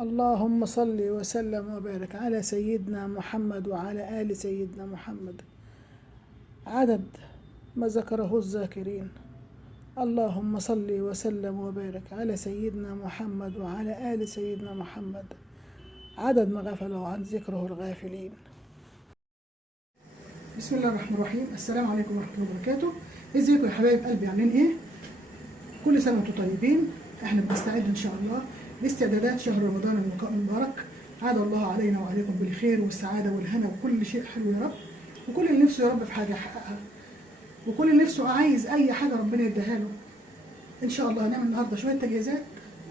اللهم صل وسلم وبارك على سيدنا محمد وعلى آل سيدنا محمد عدد ما ذكره الذاكرين. اللهم صل وسلم وبارك على سيدنا محمد وعلى آل سيدنا محمد عدد ما غفلوا عن ذكره الغافلين. بسم الله الرحمن الرحيم. السلام عليكم ورحمة الله وبركاته. ازيكم يا حبايب قلبي، عاملين ايه؟ كل سنة وانتم طيبين. احنا بنستعد ان شاء الله لاستعدادات شهر رمضان المبارك. عاد الله علينا وعليكم بالخير والسعادة والهنا وكل شيء حلو يا رب، وكل اللي نفسه يا رب في حاجة يحققها، وكل اللي نفسه عايز اي حاجة ربنا يديها له. ان شاء الله هنعمل النهارده شوية تجهيزات،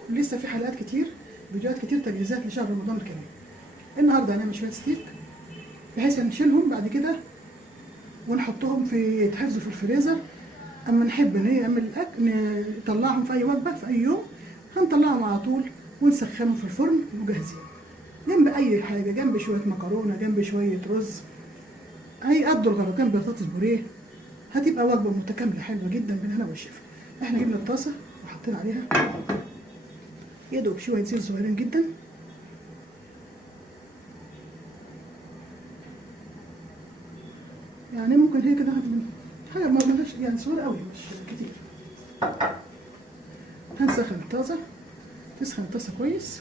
لسه في حلقات كتير، فيديوهات كتير تجهيزات لشهر رمضان الكريم. النهارده هنعمل شوية ستيك بحيث نشيلهم بعد كده ونحطهم في يتحفظوا في الفريزر. اما نحب نعمل الاكل نطلعهم في اي وجبه في اي يوم، هنطلعهم على طول ونسخنهم في الفرن وجاهزين جنب اي حاجه، جنب شويه مكرونه، جنب شويه رز، هيقضوا الغرض، جنب بطاطس بوريه. هتبقى وجبه متكامله حلوه جدا بالهنا والشفا. احنا جبنا الطاسه وحطينا عليها يا دوب شويه زيت صغيرين جدا، يعني ممكن هي كده حاجه ما لهاش يعني صغيره قوي مش كتير. هنسخن الطاسه، تسخن الطاسه كويس.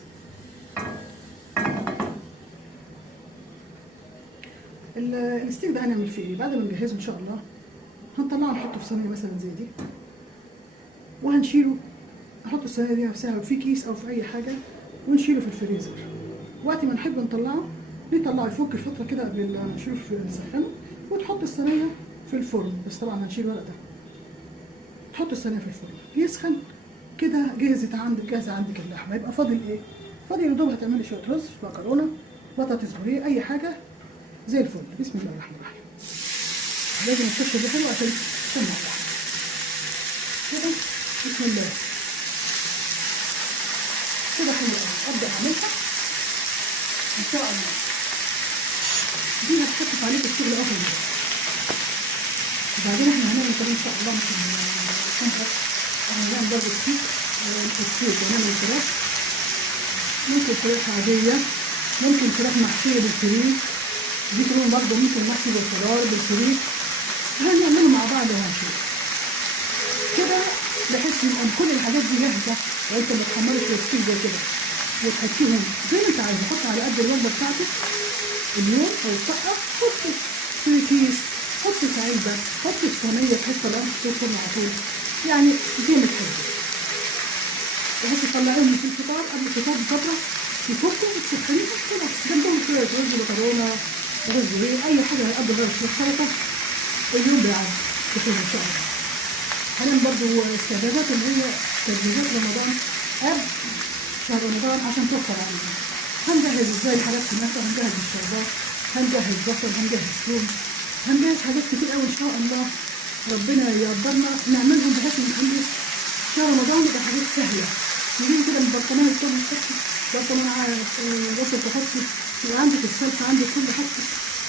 الستيك ده هنعمل فيه ايه؟ بعد ما نجهزه ان شاء الله هنطلعه نحطه في صينيه مثلا زي دي، وهنشيله نحط الصينيه دي نفسها في كيس او في اي حاجه ونشيله في الفريزر. وقت ما نحب نطلعه يفك فتره كده قبل ما نشيله في نسخنه، وتحط الصينيه في الفرن. بس طبعا هنشيل الورق ده، تحط الصينيه في الفرن يسخن كده. جاهزه عندك اللحمه. يبقى فاضل ايه؟ فاضل يا دوب هتعملي شويه رز، مكرونه، بطاطس بوريه، اي حاجه زي الفل. بسم الله الرحمن الرحيم. لازم الطشه دي حلوه عشان تسمع اللحمه كده. بسم الله كده حلوه قوي. ابدا اعملها ان شاء الله. دي هتخفف عليك الشغل اخر ده. وبعدين احنا هنعمل كمان ان شاء الله ممكن سمكه، هنعمل برضه ستيك الستيك، هنعمل فراخ، ممكن فراخ عاديه، ممكن فراخ محشيه بالفريك، دي كمان برضه ممكن محشي بالخضار بالفريك. هنعمله مع بعض وهنشوف كده بحيث ان كل الحاجات دي جاهزه. وانت بتحمري في الستيك زي كده وتحطيهم زي ما انت عايزه. حط على قد الوجبه بتاعتك اليوم او الطاقه، حط في كيس، حط في علبه، حط في صينيه بحيث تطلعهم في الفرن على طول، يعني زي ما تحبي، بحيث تطلعيهم في الفطار قبل الفطار بفتره يفكوا وتسخنيهم كده جنبهم شويه رز، مكرونه، رز، اي حاجه هيقضي غير شويه سلطه. اليوم بيعدي بخير ان شاء الله. هنعمل برضه استعدادات اللي هي تجهيزات رمضان قبل شهر رمضان عشان توفر علينا. هنجهز ازاي حاجات كنافه، هنجهز الشربات، هنجهز بصل، هنجهز ثوم، هنجهز حاجات كتير قوي ان شاء الله. ربنا يقدرنا نعملهم بحيث نخلي شهر رمضان يبقى حاجات سهله. نجيب كده من برطمان الثوم تحطي، برطمان بصل تحطي، يبقى عندك الصلصه، عندك كل حاجه.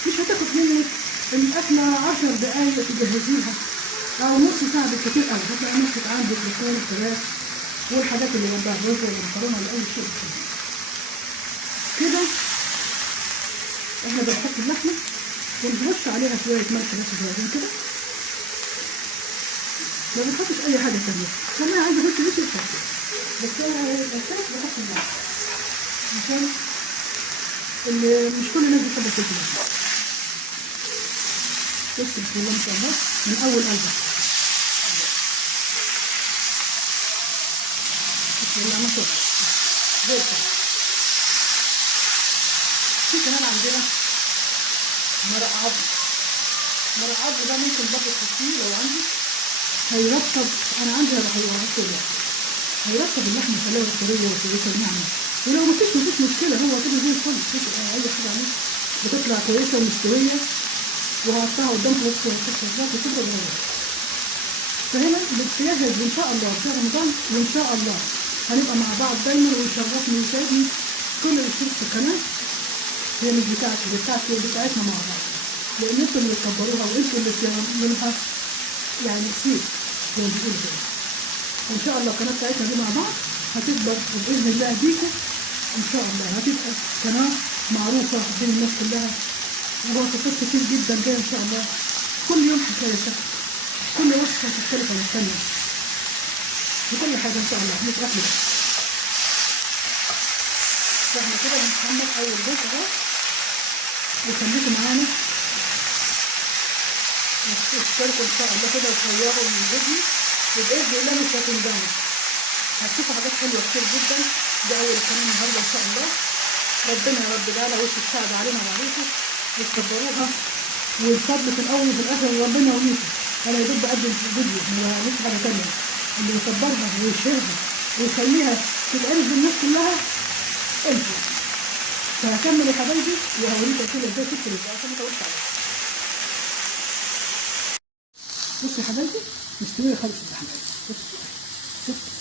مش هتاخد منك الأكلة 10 دقايق تجهزيها أو نص ساعة بالكتير قوي. هتلاقي نفسك عندك لحوم، فراخ، والحاجات اللي جنبها الرز ولا المكرونة ولا أي شيء كده. احنا بنحط اللحمة ونرش عليها شوية ملح بس صغيرين كده، ما بنحطش أي حاجة تانية. كمان عايزة بس بحط، بس أنا الأساس بحط الملح عشان اللي مش كل الناس بتحب الفلفل. بس بسم الله ما شاء الله من اول قلبه. بسم الله ما شاء الله زي الفل. في كمان عندنا مرق عظم. مرق عظم ده ممكن برضه تحطيه لو عندك، هيرطب. انا عندي هيرطب اللحمه حلاوه طريه وكويسه وناعمه. ولو مفيش مشكله، هو كده زي الفل. مفيش اي حاجه عليه، بتطلع كويسه ومستويه. وهقطعها قدامكم بس الخضروات وكده صغيره. فهنا بنجهز ان شاء الله في رمضان، وان شاء الله هنبقى مع بعض دايما، ويشرفني ويسعدني كل اللي يشوف في القناه. هي مش بتاعتي، دي بتاعتي وبتاعتنا مع بعض، لان انتوا اللي تكبروها وانتوا اللي تعملوها يعني كتير زي ما بيقولوا كده. وان شاء الله القناه بتاعتنا دي مع بعض هتكبر باذن الله بيكم ان شاء الله هتبقى قناه معروفه بين الناس كلها، ووصفات كتير جدا جايه ان شاء الله. كل يوم هتلاقي شكل، كل وصفه تختلف عن الثانيه، وكل حاجه ان شاء الله مش اكل بس. فاحنا كده بنحمل اول جزء اهو، وخليكم معانا اشتركوا ان شاء الله كده وصوروا الفيديو، وباذن الله مش هتندموا، هتشوفوا حاجات حلوه كتير جدا. ده اول قناه النهارده ان شاء الله. ربنا يا رب جعلها وش السعد علينا وعليكم، وتكبروها، والفضل في الاول وفي الاخر ربنا وليكم. انا يا دوب بقدم في الفيديو مش حاجه ثانيه، اللي يكبرها ويشيرها ويخليها تتعرف بالناس كلها انتوا. فهكمل يا حبايبي وهوريكم كده ازاي تفرز عشان ما اطولش عليكم. بصوا يا حبايبي مستويه خالص يا حبايبي، بصوا شفتوا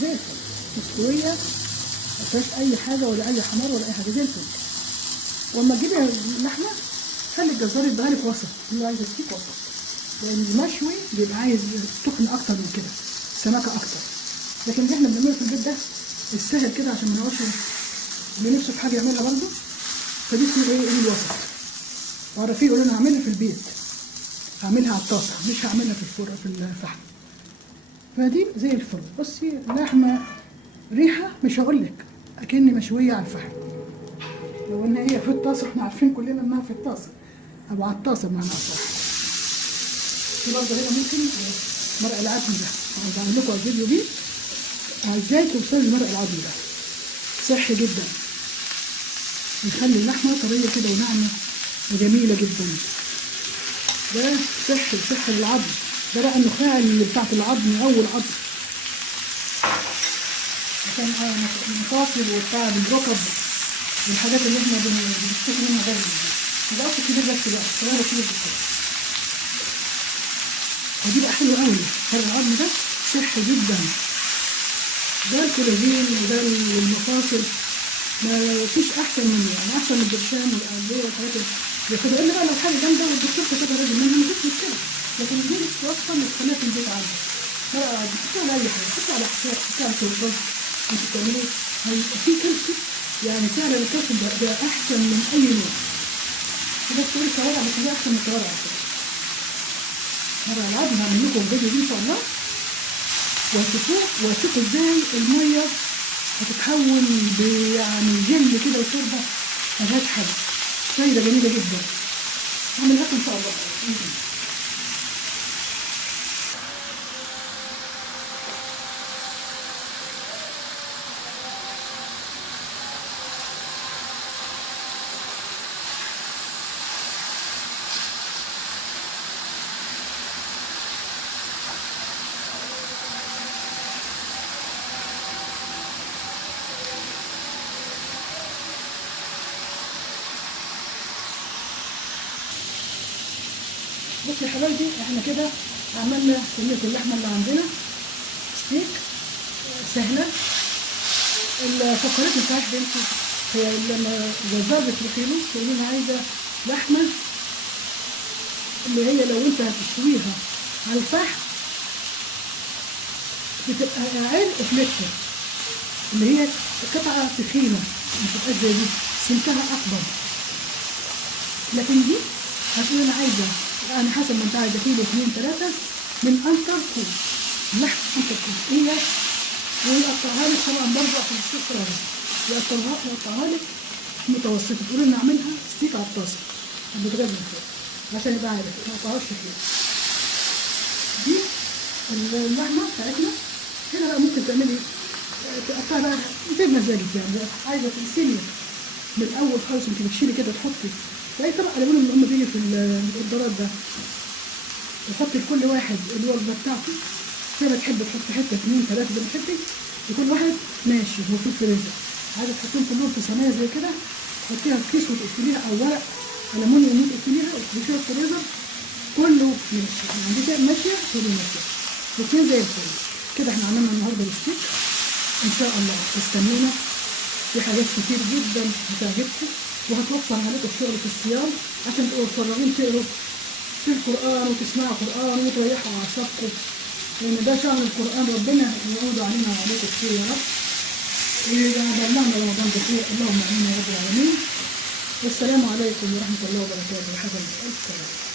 زي الفل، مستويه ما فيهاش اي حاجه ولا اي حمار ولا اي حاجه، زي الفل. واما تجيبي اللحمه خلي الجزار يديها لك وسط، اللي عايز يديك وسط، لان المشوي بيبقى عايز تخن اكتر من كده، سماكه اكتر. لكن اللي احنا بنعمله في البيت ده السهل كده، عشان ما نقعدش اللي نفسه في حاجه يعملها برضه. فدي اسمه ايه الوسط. وعارفين يقولوا انا هعملها في البيت، هعملها على الطاسه مش هعملها في الفرن في الفحم. فدي زي الفل. بصي لحمه ريحه مش هقول لك اكني مشويه على الفحم، لو ان هي في الطاسه احنا عارفين كلنا انها في الطاسه او على الطاسه بمعنى اصح. في برضه هنا ممكن مرق العظم ده، هعمل لكم الفيديو دي ازاي توصلوا لمرق العظم ده، صحي جدا، يخلي اللحمه طريه كده وناعمه وجميله جدا. ده صحي للعظم، ده بقى النخاع اللي بتاعت العظم اول عظم، عشان المفاصل وبتاع الركب والحاجات اللي احنا بنشتكي منها دايما دي. ما بقاش كبير بس بقى صغير كبير بس. ودي بقى حلوه قوي، فرق العظم ده صحي جدا، ده الكولاجين وده المفاصل، ما فيش احسن منه، يعني احسن من البرشام والادويه والحاجات اللي بياخدها. الا بقى لو حاجه جامده والدكتور كتبها لازم منها مفيش مشكله، لكن دي وصفه متخليها في البيت عندك. فرق العظم حطي على اي حاجه، حطي على حساب، حطي على سلطات انت بتعمليه، هيبقى في كالسيوم، يعني فعلا الكالسيوم ده احسن من اي نوع. كده تقولي الكوارع بس دي احسن من الكوارع على فكره. فرق العظم هعمل لكم فيديو دي ان شاء الله، وهتشوفوا ازاي الميه هتتحول يعني جل كده وشوربه ملهاش حل، فايده جميله جدا. هعمل لكم ان شاء الله. بصوا يا حبايبي احنا كده عملنا كمية اللحمة اللي عندنا ستيك سهلة. الفقرات ما فيهاش بنتي، هي لما الجزار بتروحي له تقول له انا عايزة لحمة اللي هي لو انت هتشويها على الفحم بتبقى علق فليكتر، اللي هي قطعة تخينة ما تبقاش زي دي، سمكها أكبر. لكن دي هتقول انا عايزة يعني حسب ما انت عايزه كيلو 2 3 من انتر كوب لحم، انتر كوب هي، ويقطعها لك طبعا برضه عشان الصوص راجع، يقطعها لك متوسطه، تقولي ان اعملها ستيك على الطاسه البوتاجاز من فوق عشان يبقى عارف ما يقطعهاش كتير. دي اللحمه بتاعتنا هنا بقى ممكن تعملي تقطعها بقى زي مزاجك، يعني عايزه تقسمي من الاول خالص انت بتشيلي كده تحطي في اي طبق الومنيوم اللي هم بيجي في الاوردرات ده، وحطي لكل واحد الوجبه بتاعته زي ما تحبي، تحطي حته 2 3 زي ما تحبي، وكل واحد ماشي هو في الفريزر. عايزه تحطيهم كلهم في صينيه زي كده تحطيها في كيس وتقفليها او ورق ألمونيوم وتقفليها وتحطيها في الفريزر كله ماشي، يعني دي ماشيه كله ماشيه واتنين زي الفل كده. احنا عملنا النهارده الستيك ان شاء الله، استنونا في حاجات كتير جدا هتعجبكم وهتوفر عليكم الشغل في الصيام، عشان تبقوا متفرغين تقروا في القرآن وتسمعوا قرآن وتريحوا أعصابكم، لأن ده شهر القرآن، ربنا يعود علينا وعليكم كتير يا رب. وبلغنا رمضان بخير، اللهم امين يا رب العالمين. والسلام عليكم ورحمه الله وبركاته. حبايبي الف سلام.